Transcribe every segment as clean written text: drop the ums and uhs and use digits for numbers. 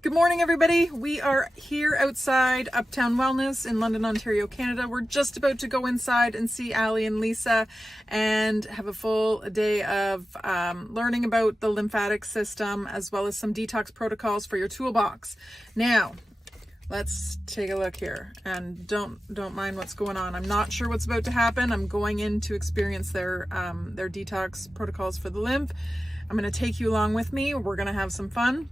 Good morning, everybody. We are here outside Uptown Wellness in London, Ontario, Canada. We're just about to go inside and see Ali and Lisa and have a full day of learning about the lymphatic system as well as some detox protocols for your toolbox. Now, let's take a look here and don't mind what's going on. I'm not sure what's about to happen. I'm going in to experience their detox protocols for the lymph. I'm going to take you along with me. We're going to have some fun.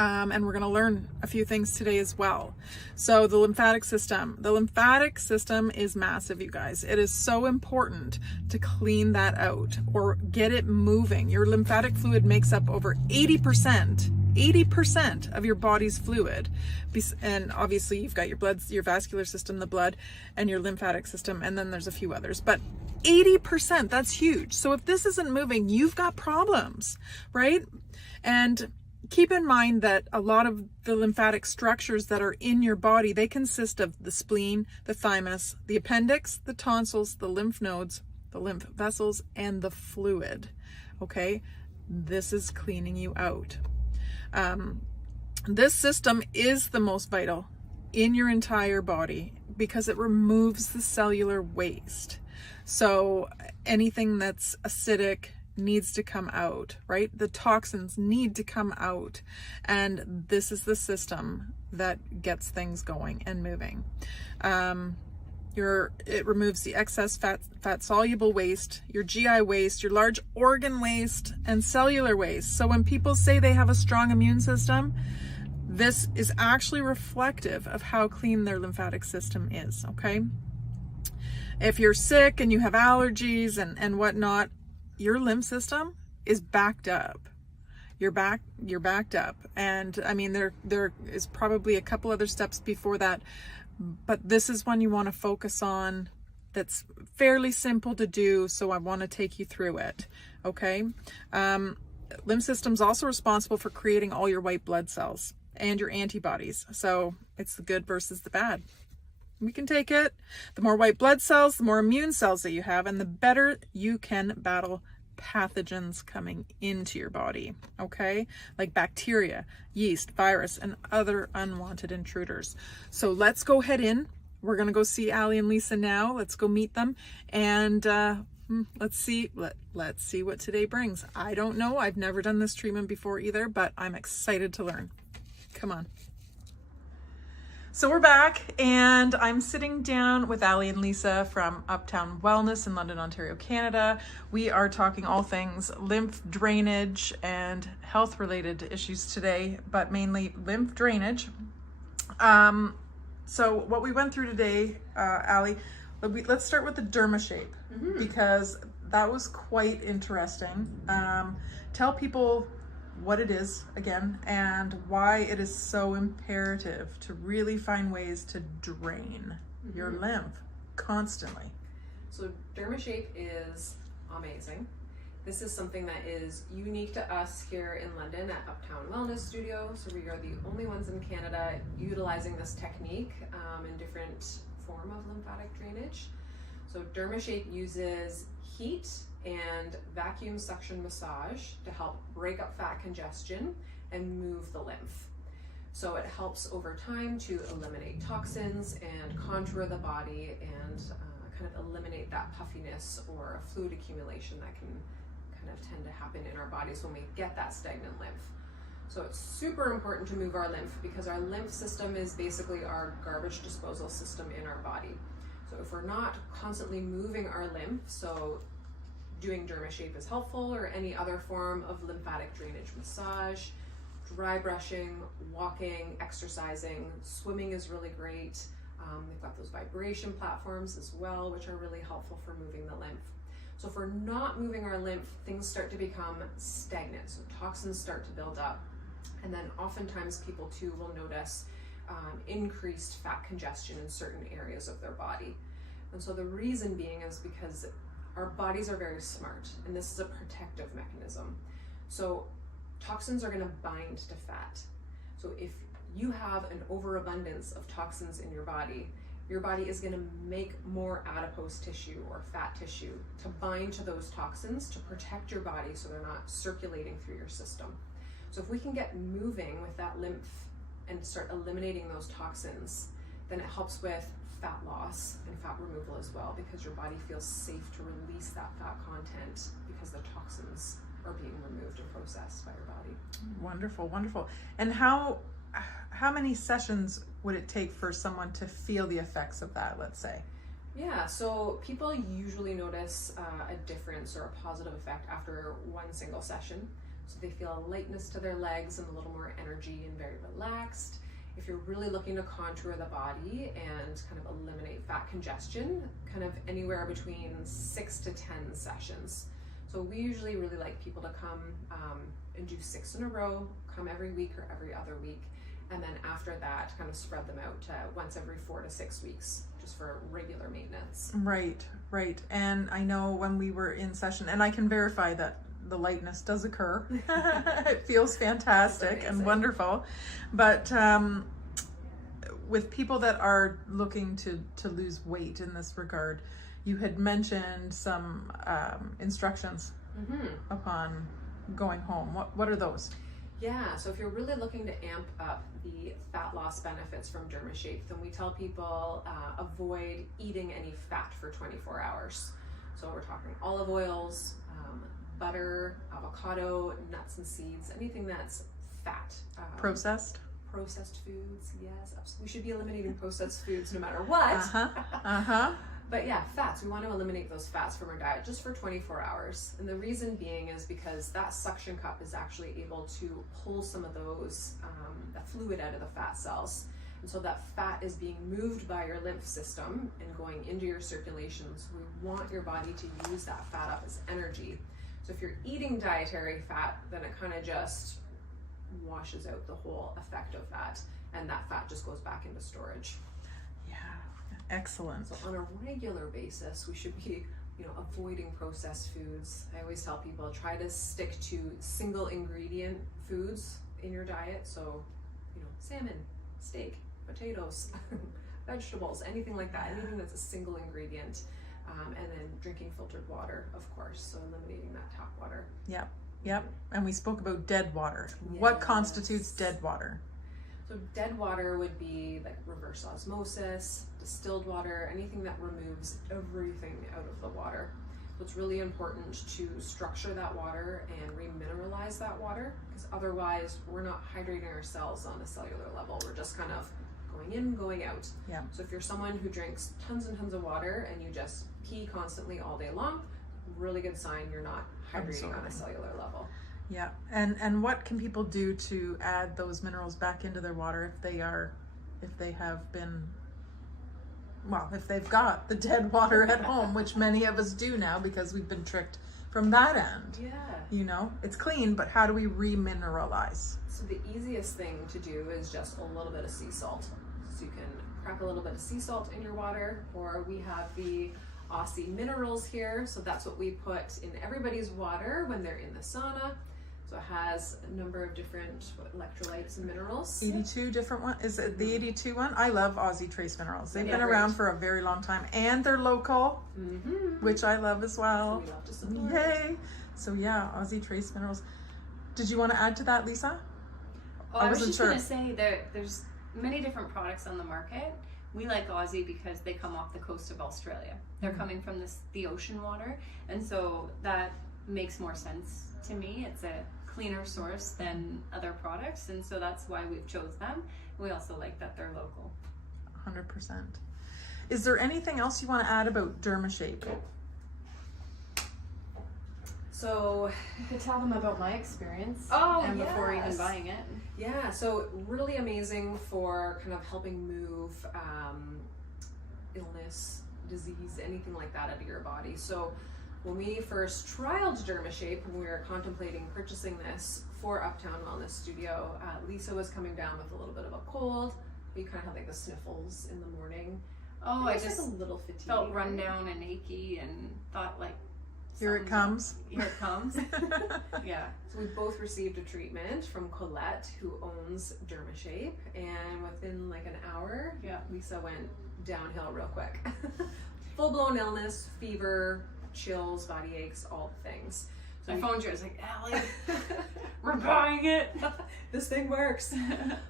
And we're going to learn a few things today as well. So the lymphatic system. The lymphatic system is massive, you guys. It is so important to clean that out or get it moving. Your lymphatic fluid makes up over 80% of your body's fluid. And obviously you've got your vascular system, the blood, and your lymphatic system, and then there's a few others. But 80%, that's huge. So if this isn't moving, you've got problems, right? And keep in mind that a lot of the lymphatic structures that are in your body, they consist of the spleen, the thymus, the appendix, the tonsils, the lymph nodes, the lymph vessels, and the fluid. Okay, this is cleaning you out. This system is the most vital in your entire body because it removes the cellular waste. So anything that's acidic needs to come out, right? The toxins need to come out. And this is the system that gets things going and moving. It removes the excess fat soluble waste, your GI waste, your large organ waste, and cellular waste. So when people say they have a strong immune system, this is actually reflective of how clean their lymphatic system is, okay? If you're sick and you have allergies and whatnot, your lymph system is backed up. You're backed up. And I mean, there is probably a couple other steps before that, but this is one you want to focus on that's fairly simple to do. So I want to take you through it. Okay. Lymph system's also responsible for creating all your white blood cells and your antibodies. So it's the good versus the bad. We can take it. The more white blood cells, the more immune cells that you have, and the better you can battle pathogens coming into your body, okay? Like bacteria, yeast, virus, and other unwanted intruders. So let's go head in. We're going to go see Ali and Lisa now. Let's go meet them, and let's see what today brings. I don't know. I've never done this treatment before either, but I'm excited to learn. Come on. So we're back, and I'm sitting down with Ali and Lisa from Uptown Wellness in London, Ontario, Canada. We are talking all things lymph drainage and health-related issues today, but mainly lymph drainage. So what we went through today, Ali, let's start with the derma shape, because that was quite interesting. Tell people what it is again and why it is so imperative to really find ways to drain your lymph constantly. So derma shape is amazing. This is something that is unique to us here in London at Uptown Wellness Studio. So we are the only ones in Canada utilizing this technique in different form of lymphatic drainage. So derma shape uses heat and vacuum suction massage to help break up fat congestion and move the lymph. So it helps over time to eliminate toxins and contour the body and kind of eliminate that puffiness or fluid accumulation that can kind of tend to happen in our bodies when we get that stagnant lymph. So it's super important to move our lymph because our lymph system is basically our garbage disposal system in our body. So if we're not constantly moving our lymph, so doing derma shape is helpful, or any other form of lymphatic drainage massage, dry brushing, walking, exercising, swimming is really great. They've got those vibration platforms as well, which are really helpful for moving the lymph. So if we're not moving our lymph, things start to become stagnant. So toxins start to build up. And then oftentimes people too will notice increased fat congestion in certain areas of their body. And so the reason being is because our bodies are very smart, and this is a protective mechanism. So toxins are going to bind to fat. So if you have an overabundance of toxins in your body is going to make more adipose tissue or fat tissue to bind to those toxins to protect your body so they're not circulating through your system. So if we can get moving with that lymph and start eliminating those toxins, then it helps with fat loss and fat removal as well, because your body feels safe to release that fat content because the toxins are being removed and processed by your body. Wonderful, wonderful. And how many sessions would it take for someone to feel the effects of that, let's say? Yeah, so people usually notice a difference or a positive effect after one single session. So they feel a lightness to their legs and a little more energy and very relaxed. If you're really looking to contour the body and kind of eliminate fat congestion, kind of anywhere between 6 to 10 sessions. So we usually really like people to come and do 6 in a row, come every week or every other week. And then after that, kind of spread them out to once every 4 to 6 weeks, just for regular maintenance. Right, right. And I know when we were in session, and I can verify that the lightness does occur. It feels fantastic and wonderful. But with people that are looking to lose weight in this regard, you had mentioned some instructions upon going home. What are those? Yeah, so if you're really looking to amp up the fat loss benefits from DermaShape, then we tell people avoid eating any fat for 24 hours. So we're talking olive oils, butter, avocado, nuts and seeds, anything that's fat. Processed foods, yes. We should be eliminating processed foods no matter what. But yeah, fats. We want to eliminate those fats from our diet just for 24 hours. And the reason being is because that suction cup is actually able to pull some of those, that fluid out of the fat cells. And so that fat is being moved by your lymph system and going into your circulation. So we want your body to use that fat up as energy. So if you're eating dietary fat, then it kind of just washes out the whole effect of that, and that fat just goes back into storage. Yeah, excellent. So on a regular basis, we should be, avoiding processed foods. I always tell people, try to stick to single ingredient foods in your diet. So, salmon, steak, potatoes, vegetables, anything like that, anything that's a single ingredient. And then drinking filtered water, of course, so eliminating that tap water. Yep. And we spoke about dead water. Yes. What constitutes dead water? So dead water would be like reverse osmosis, distilled water, anything that removes everything out of the water. So it's really important to structure that water and remineralize that water, because otherwise we're not hydrating ourselves on a cellular level. We're just kind of going in, going out. Yeah. So if you're someone who drinks tons and tons of water and you just pee constantly all day long, really good sign you're not hydrating on a cellular level. Yeah. And what can people do to add those minerals back into their water if they've got the dead water at home, which many of us do now because we've been tricked from that end. Yeah. It's clean, but how do we remineralize? So the easiest thing to do is just a little bit of sea salt. So you can crack a little bit of sea salt in your water, or we have the Aussie minerals here. So that's what we put in everybody's water when they're in the sauna. So it has a number of different electrolytes and minerals. 82 different ones. Is it the 82 one? I love Aussie Trace Minerals. They've been great. around for a very long time, and they're local, which I love as well. So we love to support. Yay! So yeah, Aussie Trace Minerals. Did you want to add to that, Lisa? I was just going to say that there's many different products on the market. We like Aussie because they come off the coast of Australia. They're coming from the ocean water, and so that makes more sense to me. It's a cleaner source than other products, and so that's why we've chose them. We also like that they're local. 100%. Is there anything else you want to add about DermaShape? So you could tell them about my experience. Before even buying it. Yeah, so really amazing for kind of helping move illness, disease, anything like that out of your body. So when we first trialed DermaShape, when we were contemplating purchasing this for Uptown Wellness Studio, Lisa was coming down with a little bit of a cold. You kind of had like the sniffles in the morning. I just like a little fatigue. Felt run down and achy and thought like, Here it comes. Here it comes. Yeah. So we both received a treatment from Colette, who owns DermaShape, and within like an hour, Lisa went downhill real quick. Full-blown illness, fever, chills, body aches, all the things. So I phoned you, I was like, Allie, we're buying it. This thing works.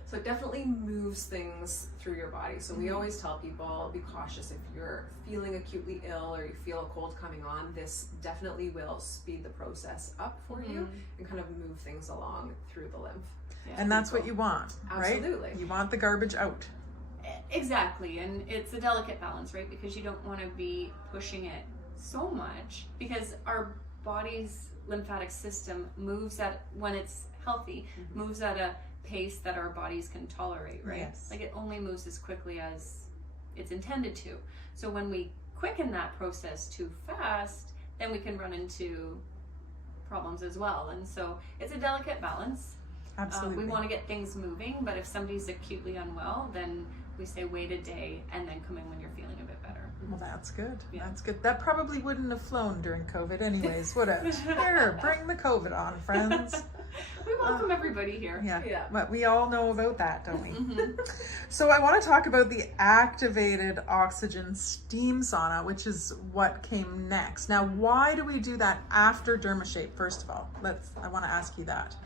So it definitely moves things through your body. So we always tell people, be cautious if you're feeling acutely ill or you feel a cold coming on. This definitely will speed the process up for you and kind of move things along through the lymph. Yeah. And that's what you want, right? Absolutely. You want the garbage out. Exactly, and it's a delicate balance, right? Because you don't want to be pushing it so much, because our body's lymphatic system moves at, when it's healthy, moves at a pace that our bodies can tolerate, right? Yes. Like it only moves as quickly as it's intended to. So when we quicken that process too fast, then we can run into problems as well. And so it's a delicate balance. Absolutely. We want to get things moving, but if somebody's acutely unwell, then we say wait a day and then come in when you're feeling a bit better. Well, that's good. Yeah. That's good. That probably wouldn't have flown during COVID anyways, would it? Here, bring the COVID on, friends. We welcome everybody here. Yeah, but we all know about that, don't we? So I want to talk about the activated oxygen steam sauna, which is what came next. Now, why do we do that after DermaShape, first of all? I want to ask you that.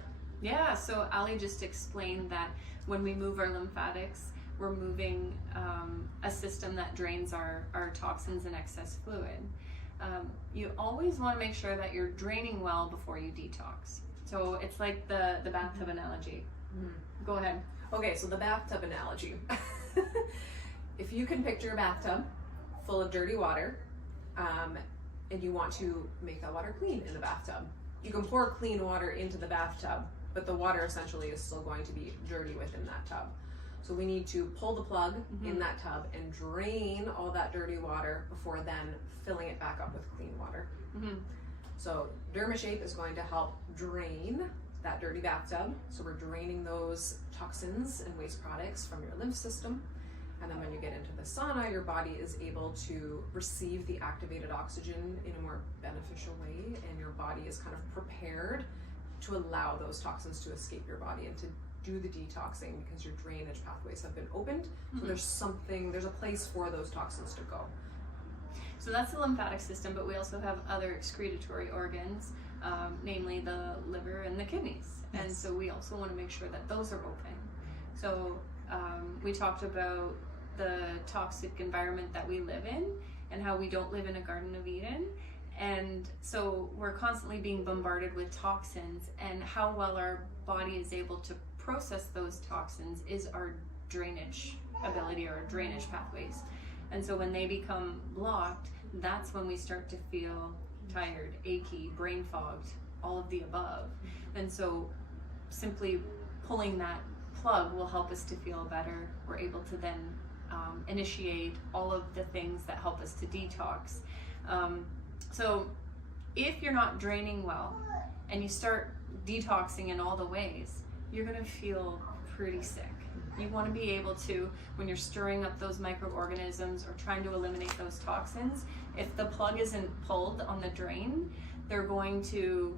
Yeah, so Ali just explained that when we move our lymphatics, we're moving a system that drains our toxins and excess fluid. You always want to make sure that you're draining well before you detox. So it's like the bathtub analogy. Go ahead. Okay, so the bathtub analogy. If you can picture a bathtub full of dirty water, and you want to make that water clean in the bathtub, you can pour clean water into the bathtub, but the water essentially is still going to be dirty within that tub. So we need to pull the plug in that tub and drain all that dirty water before then filling it back up with clean water. So DermaShape is going to help drain that dirty bathtub. So we're draining those toxins and waste products from your lymph system. And then when you get into the sauna, your body is able to receive the activated oxygen in a more beneficial way, and your body is kind of prepared to allow those toxins to escape your body and to do the detoxing, because your drainage pathways have been opened. So there's a place for those toxins to go. So that's the lymphatic system, but we also have other excretory organs, namely the liver and the kidneys. Yes. And so we also want to make sure that those are open. So we talked about the toxic environment that we live in and how we don't live in a Garden of Eden. And so we're constantly being bombarded with toxins, and how well our body is able to process those toxins is our drainage ability, or our drainage pathways. And so when they become blocked, that's when we start to feel tired, achy, brain fogged, all of the above. And so simply pulling that plug will help us to feel better. We're able to then initiate all of the things that help us to detox. So if you're not draining well and you start detoxing in all the ways, you're going to feel pretty sick. You want to be able to, when you're stirring up those microorganisms or trying to eliminate those toxins, if the plug isn't pulled on the drain, they're going to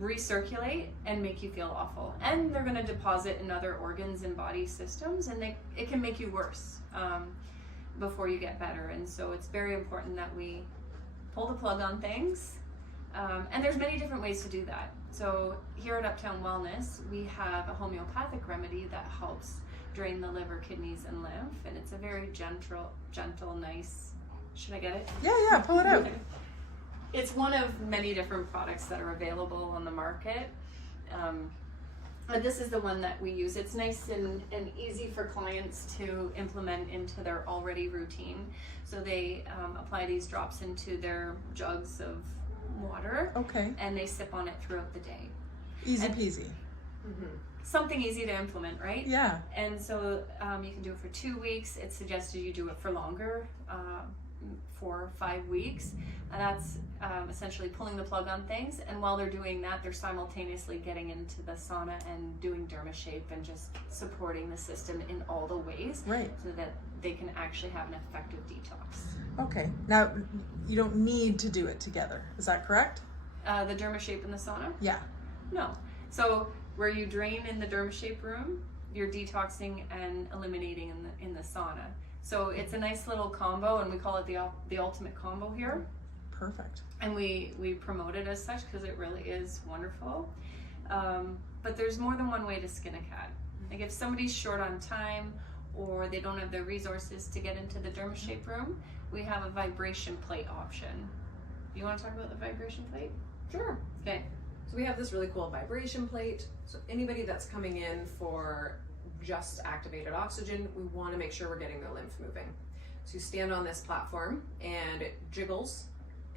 recirculate and make you feel awful. And they're going to deposit in other organs and body systems, and it can make you worse before you get better. And so it's very important that we pull the plug on things. And there's many different ways to do that. So here at Uptown Wellness, we have a homeopathic remedy that helps drain the liver, kidneys, and lymph. And it's a very gentle, nice, should I get it? Yeah, pull it out. It's one of many different products that are available on the market. But this is the one that we use. It's nice and easy for clients to implement into their already routine. So they apply these drops into their jugs of water, and they sip on it throughout the day. Easy peasy. Something easy to implement, right? Yeah. And so you can do it for 2 weeks. It's suggested you do it for longer, 4 or 5 weeks. And that's essentially pulling the plug on things. And while they're doing that, they're simultaneously getting into the sauna and doing DermaShape and just supporting the system in all the ways, right, so that they can actually have an effective detox. Okay. Now, you don't need to do it together. Is that correct? The DermaShape in the sauna? Yeah. No. So where you drain in the DermaShape room, you're detoxing and eliminating in the sauna. So it's a nice little combo, and we call it the ultimate combo here. Perfect. And we promote it as such because it really is wonderful. But there's more than one way to skin a cat. Like if somebody's short on time or they don't have the resources to get into the DermaShape room, we have a vibration plate option. You want to talk about the vibration plate? Sure. Okay. So we have this really cool vibration plate. So anybody that's coming in for just activated oxygen, we want to make sure we're getting their lymph moving. So you stand on this platform and it jiggles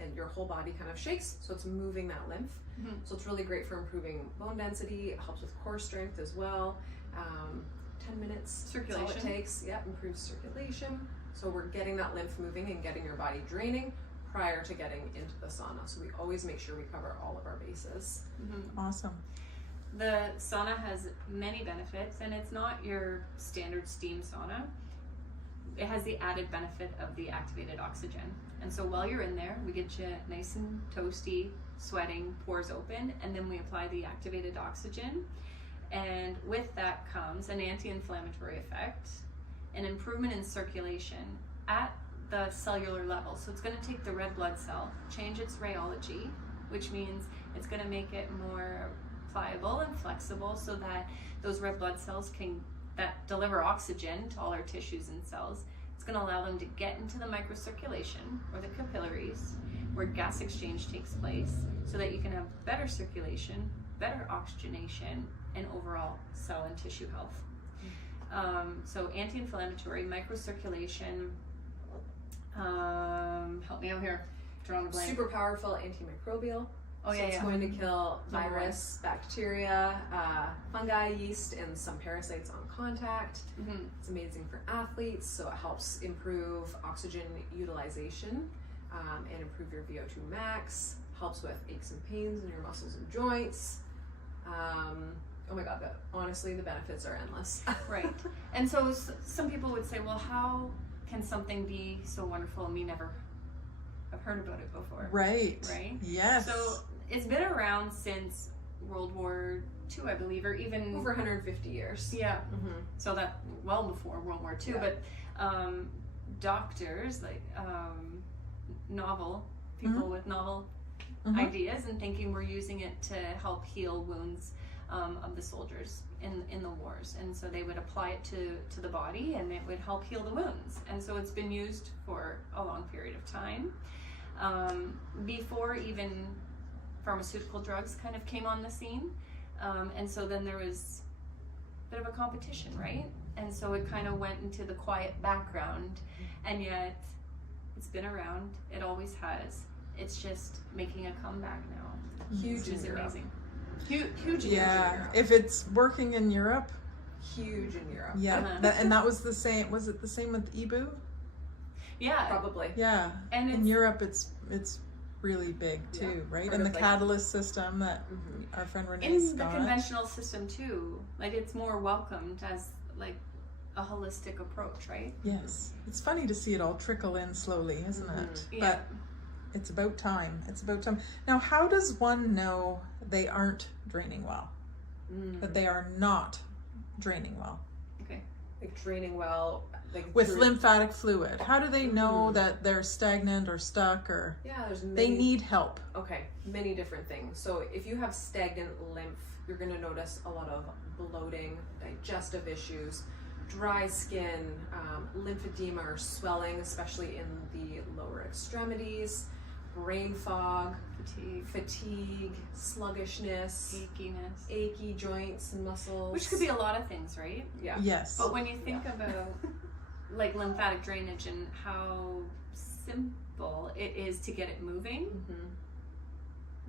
and your whole body kind of shakes, so it's moving that lymph. Mm-hmm. So it's really great for improving bone density. It helps with core strength as well. 10 minutes Circulation. That's all it takes. Yep, improves circulation. So we're getting that lymph moving and getting your body draining prior to getting into the sauna. So we always make sure we cover all of our bases. Mm-hmm. Awesome. The sauna has many benefits, and it's not your standard steam sauna. It has the added benefit of the activated oxygen. And so while you're in there, we get you nice and toasty, sweating, pores open, and then we apply the activated oxygen. And with that comes an anti-inflammatory effect, an improvement in circulation at the cellular level. So it's going to take the red blood cell, change its rheology, which means it's going to make it more pliable and flexible so that those red blood cells that deliver oxygen to all our tissues and cells, it's going to allow them to get into the microcirculation or the capillaries where gas exchange takes place so that you can have better circulation, better oxygenation, and overall cell and tissue health. So anti-inflammatory, microcirculation, help me out here, drawing a blank. Super powerful antimicrobial. Oh, So yeah, it's yeah. going to kill Number one. virus, bacteria, fungi, yeast, and some parasites on contact. Mhm. It's amazing for athletes, so it helps improve oxygen utilization and improve your VO2 max. Helps with aches and pains in your muscles and joints. Oh my God, honestly, the benefits are endless. Right. And so some people would say, well, how can something be so wonderful and me never have heard about it before? Right. Right? Yes. So it's been around since World War II, I believe, or even Over 150 years. Yeah. Mm-hmm. So that well before World War II, Yeah. but doctors, like people with novel ideas and thinking we're using it to help heal wounds of the soldiers in the wars, and so they would apply it to the body and it would help heal the wounds, and so it's been used for a long period of time before even pharmaceutical drugs kind of came on the scene, and so then there was a bit of a competition, right? And so it kind of went into the quiet background, and yet it's been around, it always has. It's just making a comeback now. Huge Which is in Europe. amazing. Huge. Yeah. Europe. If it's working in Europe, Huge in Europe. yeah. Uh-huh. And that was the same. Was it the same with Ebu? Yeah. Probably. Yeah. And in it's- Europe, it's really big too, Yeah. right? Part And the of, like- catalyst system that Mhm. our friend Renee In the got. conventional system too, like it's more welcomed as like a holistic approach, right? Yes, it's funny to see it all trickle in slowly, isn't it? Yeah. But it's about time. It's about time. Now, how does one know they aren't draining well? That they are not draining well Okay. Like draining well, like with through- lymphatic fluid? How do they know that they're stagnant or stuck, or Yeah, there's they many, need help? Okay, many different things. So if you have stagnant lymph, you're going to notice a lot of bloating, digestive issues, dry skin, lymphedema or swelling, especially in the lower extremities, brain fog, fatigue, sluggishness, Achiness. achy joints and muscles. Which could be a lot of things, right? Yeah. Yes. But when you think about like lymphatic drainage and how simple it is to get it moving, Mm-hmm.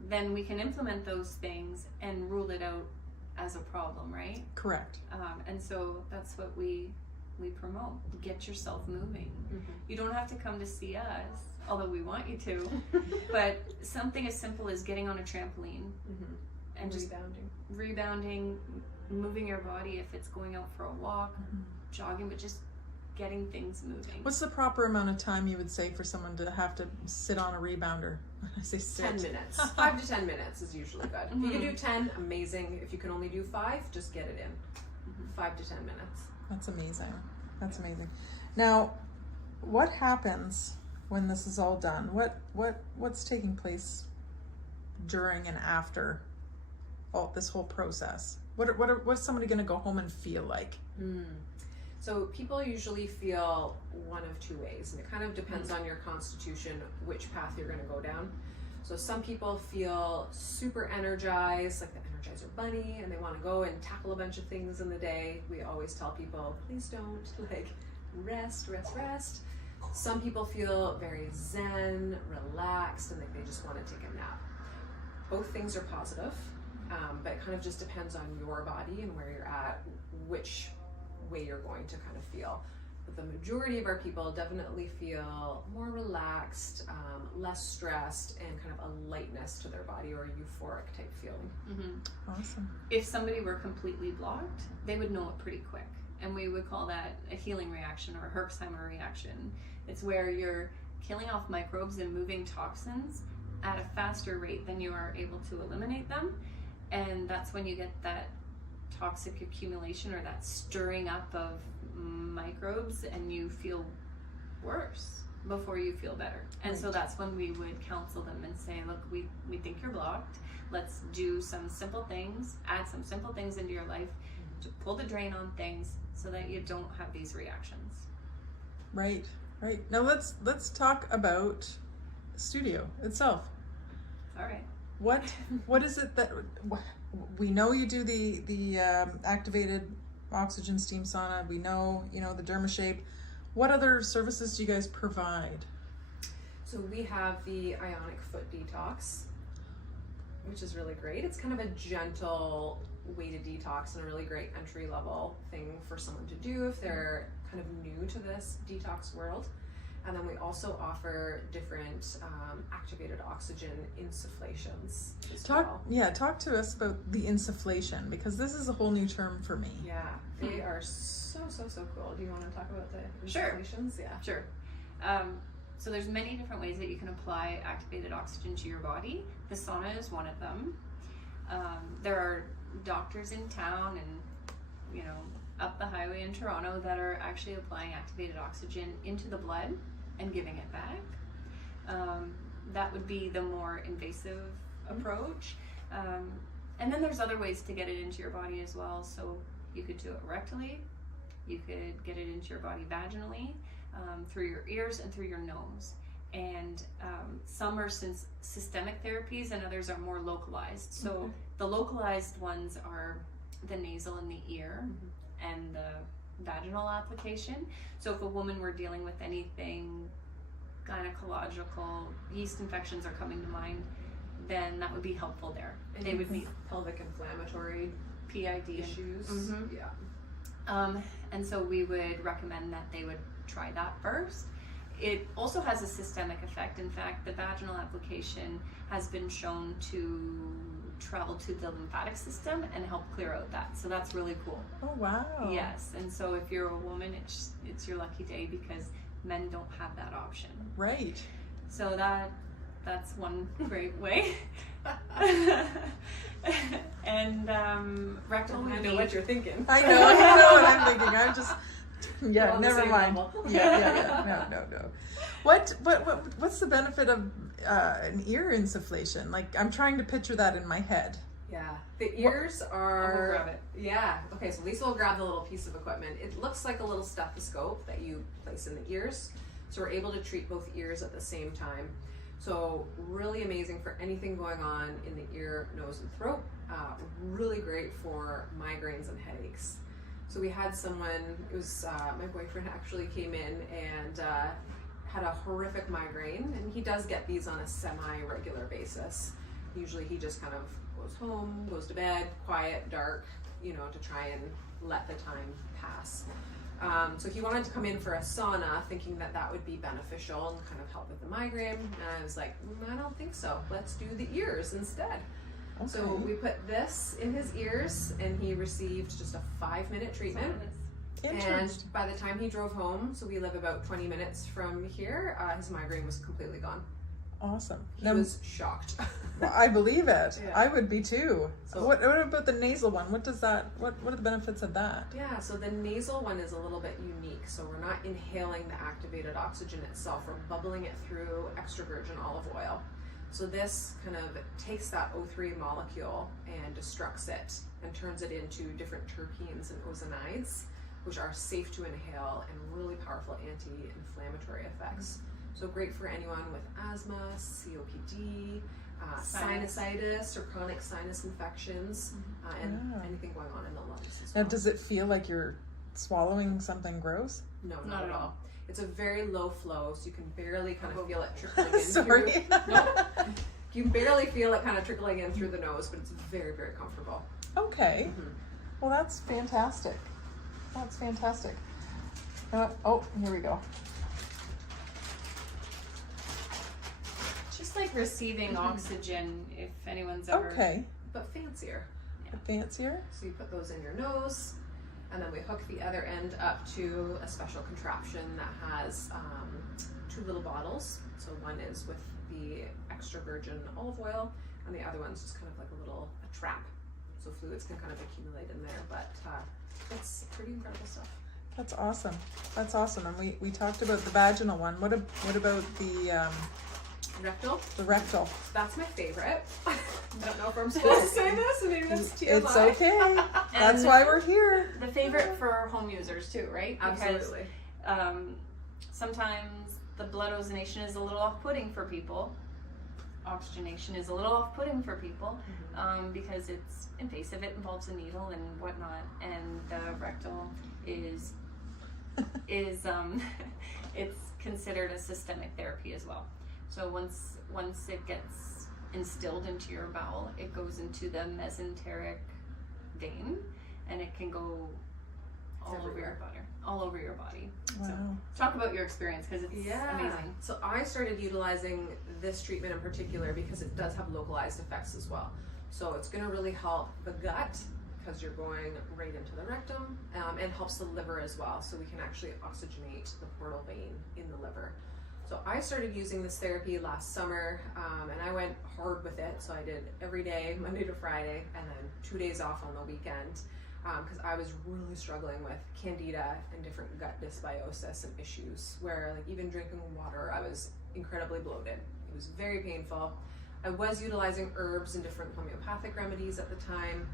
then we can implement those things and rule it out as a problem, right? Correct. And so that's what we promote. Get yourself moving. Mm-hmm. You don't have to come to see us, although we want you to. But something as simple as getting on a trampoline Mm-hmm. and just rebounding, moving your body if it's going out for a walk, jogging, but just getting things moving. What's the proper amount of time you would say for someone to have to sit on a rebounder? When I say sit. 10 minutes. 5 to 10 minutes is usually good. If you can do 10, amazing. If you can only do 5, just get it in. 5 to 10 minutes. That's amazing. That's amazing. Now, what happens when this is all done? What's taking place during and after this whole process? What's somebody going to go home and feel like? So people usually feel one of two ways, and it kind of depends on your constitution which path you're going to go down. So some people feel super energized, like the Energizer Bunny, and they want to go and tackle a bunch of things in the day. We always tell people, please don't, like, rest. Some people feel very zen, relaxed, and like they just want to take a nap. Both things are positive, but it kind of just depends on your body and where you're at, which way you're going to kind of feel. But the majority of our people definitely feel more relaxed, less stressed, and kind of a lightness to their body, or a euphoric type feeling. Awesome. If somebody were completely blocked, they would know it pretty quick. And we would call that a healing reaction or a Herxheimer reaction. It's where you're killing off microbes and moving toxins at a faster rate than you are able to eliminate them. And that's when you get that toxic accumulation or that stirring up of microbes, and you feel worse before you feel better. And so that's when we would counsel them and say, look, we think you're blocked. Let's do some simple things, add some simple things into your life to pull the drain on things so that you don't have these reactions. Right. Now let's talk about the studio itself. All right. What is it that we know you do? The activated oxygen steam sauna. We know the DermaShape. What other services do you guys provide? So we have the ionic foot detox, which is really great. It's kind of a gentle way to detox and a really great entry level thing for someone to do if they're kind of new to this detox world. And then we also offer different activated oxygen insufflations as well. Talk to us about the insufflation, because this is a whole new term for me. Yeah, they are so cool. Do you want to talk about the Sure. insufflations? Yeah. Sure. So there's many different ways that you can apply activated oxygen to your body. The sauna is one of them. There are doctors in town and, up the highway in Toronto that are actually applying activated oxygen into the blood and giving it back. That would be the more invasive approach. And then there's other ways to get it into your body as well. So you could do it rectally, you could get it into your body vaginally, through your ears and through your nose. And some are systemic therapies and others are more localized. So the localized ones are the nasal and the ear and the vaginal application. So if a woman were dealing with anything gynecological, yeast infections are coming to mind, then that would be helpful there. And they would need pelvic inflammatory PID issues. Yeah. And so we would recommend that they would try that first. It also has a systemic effect. In fact, the vaginal application has been shown to travel to the lymphatic system and help clear out that. So that's really cool. Oh, wow. Yes. And so if you're a woman, it's your lucky day, because men don't have that option. Right. So that's one great way. And rectal would I be... know what you're thinking. I know, you know what I'm thinking. I'm just, We're on the never same mind. level. Yeah. No. What's the benefit of an ear insufflation? Like, I'm trying to picture that in my head. Yeah, the ears are. I'll grab it. Yeah. Okay, so Lisa will grab the little piece of equipment. It looks like a little stethoscope that you place in the ears. So we're able to treat both ears at the same time. So really amazing for anything going on in the ear, nose, and throat. Really great for migraines and headaches. So we had someone, it was my boyfriend actually came in and had a horrific migraine, and he does get these on a semi-regular basis. Usually he just kind of goes home, goes to bed, quiet, dark, to try and let the time pass. So he wanted to come in for a sauna thinking that would be beneficial and kind of help with the migraine. And I was like, I don't think so. Let's do the ears instead. Okay. So we put this in his ears and he received just a 5-minute treatment. And by the time he drove home, so we live about 20 minutes from here, his migraine was completely gone. Awesome. He Now, was shocked. well, I believe it. Yeah. I would be too. So- What about the nasal one? What does that? What are the benefits of that? Yeah, so the nasal one is a little bit unique. So we're not inhaling the activated oxygen itself, we're bubbling it through extra virgin olive oil. So this kind of takes that O3 molecule and destructs it and turns it into different terpenes and ozonides, which are safe to inhale and really powerful anti-inflammatory effects. So great for anyone with asthma, COPD, sinusitis or chronic sinus infections, and anything going on in the lungs as Now, well. does it feel like you're swallowing something gross? No, not at all. It's a very low flow, so you can barely kind of feel it trickling in. Sorry. You can barely feel it kind of trickling in through the nose, but it's very, very comfortable. Okay. Mm-hmm. Well, that's fantastic. That's fantastic. Oh, here we go. Just like receiving oxygen, if anyone's ever. Okay. But fancier. Fancier? So you put those in your nose, and then we hook the other end up to a special contraption that has 2 little bottles. So one is with the extra virgin olive oil, and the other one's just kind of like a trap. So fluids can kind of accumulate in there, but it's pretty incredible stuff. That's awesome. That's awesome. And we talked about the vaginal one. What about the Rectal. rectal? That's my favorite. I don't know if I'm supposed to say this, maybe that's TMI. It's okay. That's why we're here. The favorite for home users too, right? Absolutely. Because sometimes the blood ozonation is a little off-putting for people. Oxygenation is a little off-putting for people because it's invasive. It involves a needle and whatnot, and the rectal is it's considered a systemic therapy as well. So once it gets instilled into your bowel, it goes into the mesenteric vein, and it can go all over your body. Wow. So talk about your experience, because it's amazing. So I started utilizing this treatment in particular because it does have localized effects as well. So it's going to really help the gut because you're going right into the rectum, and helps the liver as well. So we can actually oxygenate the portal vein in the liver. So I started using this therapy last summer, and I went hard with it. So I did every day, Monday to Friday, and then 2 days off on the weekend, because I was really struggling with candida and different gut dysbiosis and issues where, like, even drinking water, I was incredibly bloated. It was very painful. I was utilizing herbs and different homeopathic remedies at the time,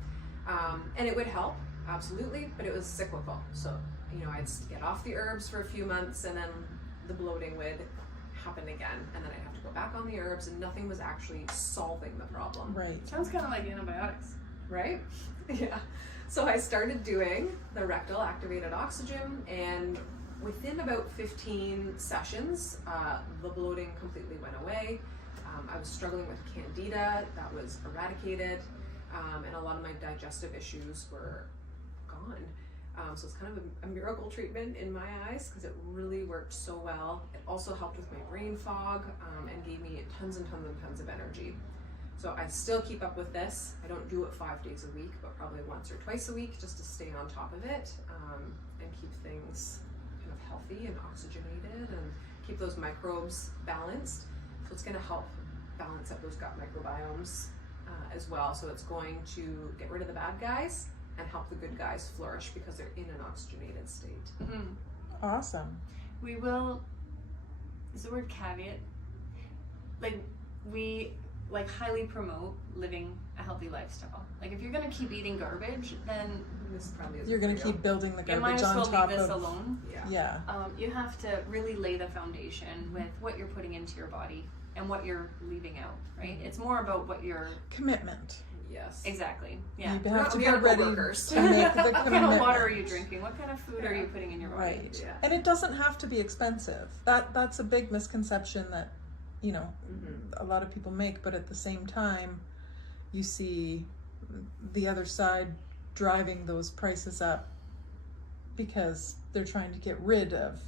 and it would help, absolutely, but it was cyclical. So, I'd get off the herbs for a few months, and then the bloating would happen again, and then I'd have to go back on the herbs, and nothing was actually solving the problem. Right. Sounds kind of like antibiotics. Right? Yeah. So I started doing the rectal activated oxygen, and within about 15 sessions, the bloating completely went away. I was struggling with candida, that was eradicated, and a lot of my digestive issues were gone. So it's kind of a miracle treatment in my eyes because it really worked so well. It also helped with my brain fog, and gave me tons and tons and tons of energy. So I still keep up with this. I don't do it 5 days a week, but probably once or twice a week just to stay on top of it, and keep things kind of healthy and oxygenated and keep those microbes balanced. So it's going to help balance up those gut microbiomes as well. So it's going to get rid of the bad guys and help the good guys flourish because they're in an oxygenated state. Awesome. We will, is the word caveat? We highly promote living a healthy lifestyle. Like, if you're gonna keep eating garbage, then This probably is You're going to keep building the you might garbage as on well top leave this of. alone. Yeah. You have to really lay the foundation with what you're putting into your body and what you're leaving out, right? It's more about what you're... Commitment. Yes. Exactly, yeah. You have to we be are ready co-workers. to make the What kind commitment. of water are you drinking? What kind of food are you putting in your body? Right. Yeah. And it doesn't have to be expensive. That's a big misconception that, a lot of people make, but at the same time, you see the other side driving those prices up because they're trying to get rid of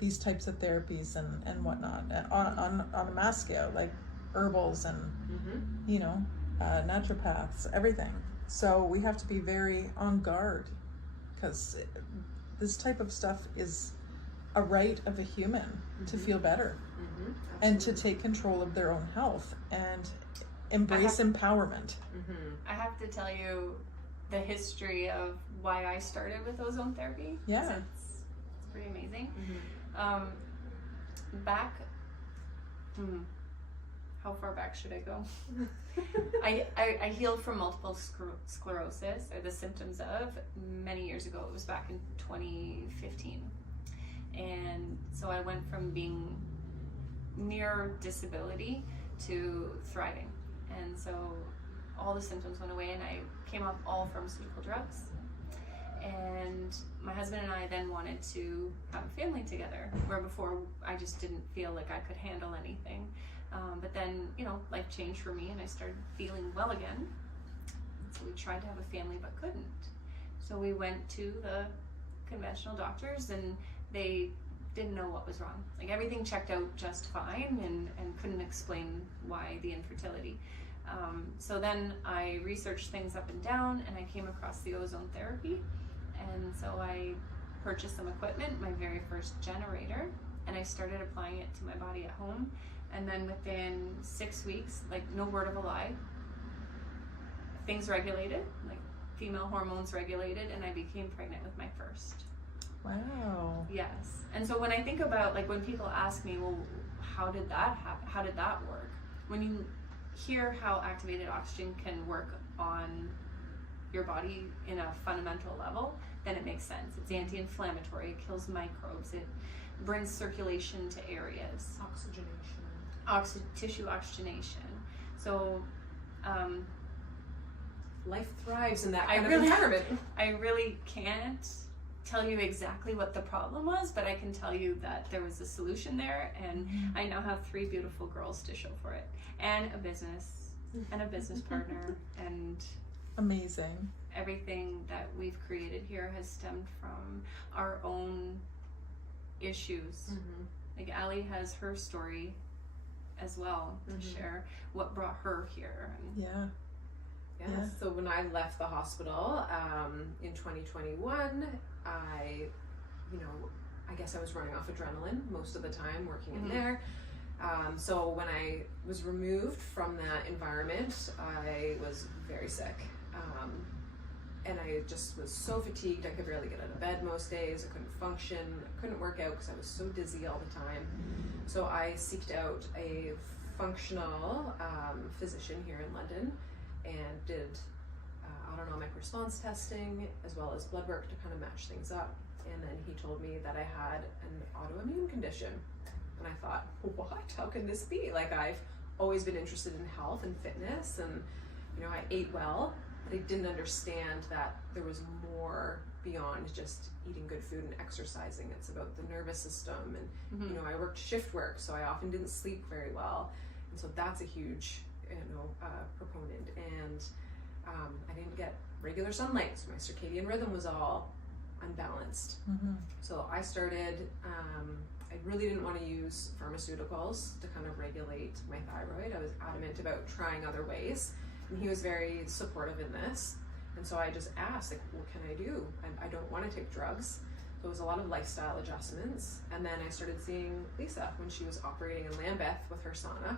these types of therapies and whatnot on a mass scale, like herbals and naturopaths, everything. So we have to be very on guard because this type of stuff is a right of a human to feel better and to take control of their own health and embrace empowerment. I have to tell you the history of why I started with ozone therapy. Yeah. It's pretty amazing. How far back should I go? I healed from multiple sclerosis, or the symptoms of, many years ago. It was back in 2015. And so I went from being near disability to thriving. And so all the symptoms went away, and I came off all pharmaceutical drugs. And my husband and I then wanted to have a family together, where before I just didn't feel like I could handle anything. But then, life changed for me, and I started feeling well again. So we tried to have a family but couldn't. So we went to the conventional doctors, and they didn't know what was wrong. Like, everything checked out just fine, and couldn't explain why the infertility. So then I researched things up and down, and I came across the ozone therapy. And so I purchased some equipment, my very first generator, and I started applying it to my body at home. And then within 6 weeks, like, no word of a lie, things regulated, like female hormones regulated, and I became pregnant with my first. Wow. Yes. And so when I think about, like, when people ask me, well, how did that happen? How did that work? When you hear how activated oxygen can work on your body in a fundamental level, then it makes sense. It's anti-inflammatory, it kills microbes, it brings circulation to areas. Tissue oxygenation. So life thrives in that kind of environment. I really can't tell you exactly what the problem was, but I can tell you that there was a solution there, and I now have 3 beautiful girls to show for it, and a business partner, and amazing. Everything that we've created here has stemmed from our own issues. Like, Ali has her story as well to share, what brought her here. Yeah. So when I left the hospital in 2021, I guess I was running off adrenaline most of the time working in there. So when I was removed from that environment, I was very sick. And I just was so fatigued, I could barely get out of bed most days, I couldn't function, I couldn't work out because I was so dizzy all the time. So I seeked out a functional physician here in London and did autonomic response testing as well as blood work to kind of match things up. And then he told me that I had an autoimmune condition. And I thought, what? How can this be? Like, I've always been interested in health and fitness, and I ate well, but I didn't understand that there was more beyond just eating good food and exercising. It's about the nervous system, and I worked shift work, so I often didn't sleep very well, and so that's a huge proponent. And I didn't get regular sunlight, so my circadian rhythm was all unbalanced. So I started, I really didn't want to use pharmaceuticals to kind of regulate my thyroid. I was adamant about trying other ways, and he was very supportive in this. And so I just asked, like, what can I do? I don't want to take drugs. So it was a lot of lifestyle adjustments. And then I started seeing Lisa when she was operating in Lambeth with her sauna,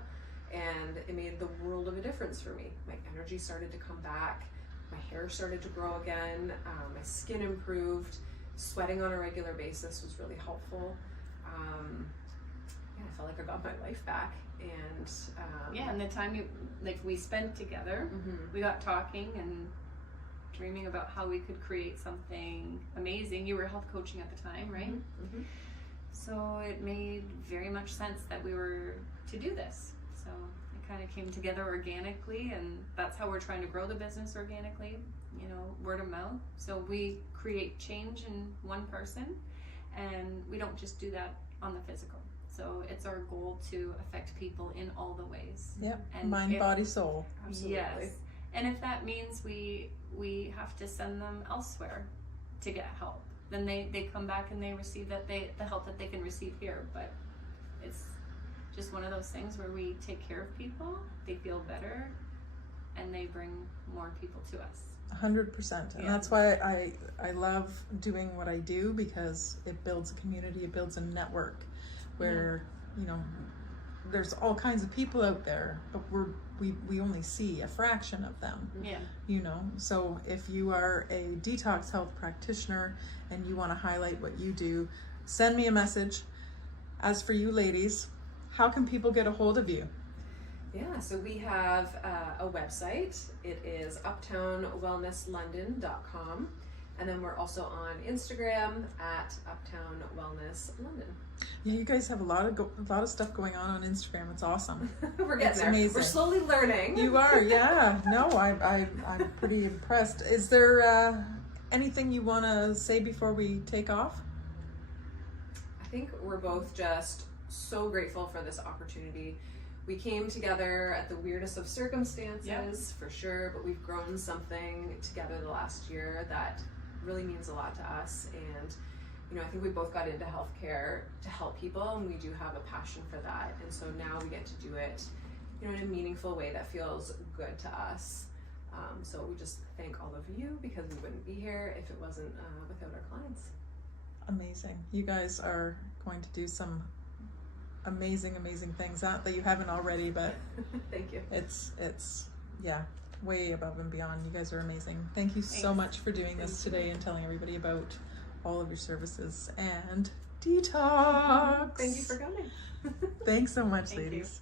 and it made the world of a difference for me. My energy started to come back, my hair started to grow again, my skin improved, sweating on a regular basis was really helpful. I felt like I got my life back. And and the time we spent together, we got talking and dreaming about how we could create something amazing. You were health coaching at the time, right? So it made very much sense that we were to do this. So it kind of came together organically, and that's how we're trying to grow the business organically, word of mouth. So we create change in one person, and we don't just do that on the physical. So it's our goal to affect people in all the ways. Yep. And mind, body, soul. Absolutely. Yes. And if that means we have to send them elsewhere to get help, then they come back and they receive the help that they can receive here. But it's just one of those things where we take care of people, they feel better, and they bring more people to us. 100%. And that's why I love doing what I do, because it builds a community, it builds a network where, you know, there's all kinds of people out there, but we only see a fraction of them. Yeah. You know, so if you are a detox health practitioner and you want to highlight what you do, send me a message. As for you ladies, how can people get a hold of you? Yeah, so we have a website. It is uptownwellnesslondon.com. And then we're also on Instagram at Uptown Wellness London. Yeah, you guys have a lot of stuff going on Instagram. It's awesome. We're getting there. Amazing. We're slowly learning. You are, yeah. No, I'm pretty impressed. Is there anything you want to say before we take off? I think we're both just so grateful for this opportunity. We came together at the weirdest of circumstances, for sure, but we've grown something together the last year that really means a lot to us. And you know, I think we both got into healthcare to help people, and we do have a passion for that. And so now we get to do it, you know, in a meaningful way that feels good to us. So we just thank all of you, because we wouldn't be here if it wasn't without our clients. Amazing. You guys are going to do some amazing things, not that you haven't already, but Thank you. It's yeah, way above and beyond. You guys are amazing. Thank you so much for doing this today and telling everybody about all of your services and Detox. Thank you for coming. Thanks so much, Thank you. ladies.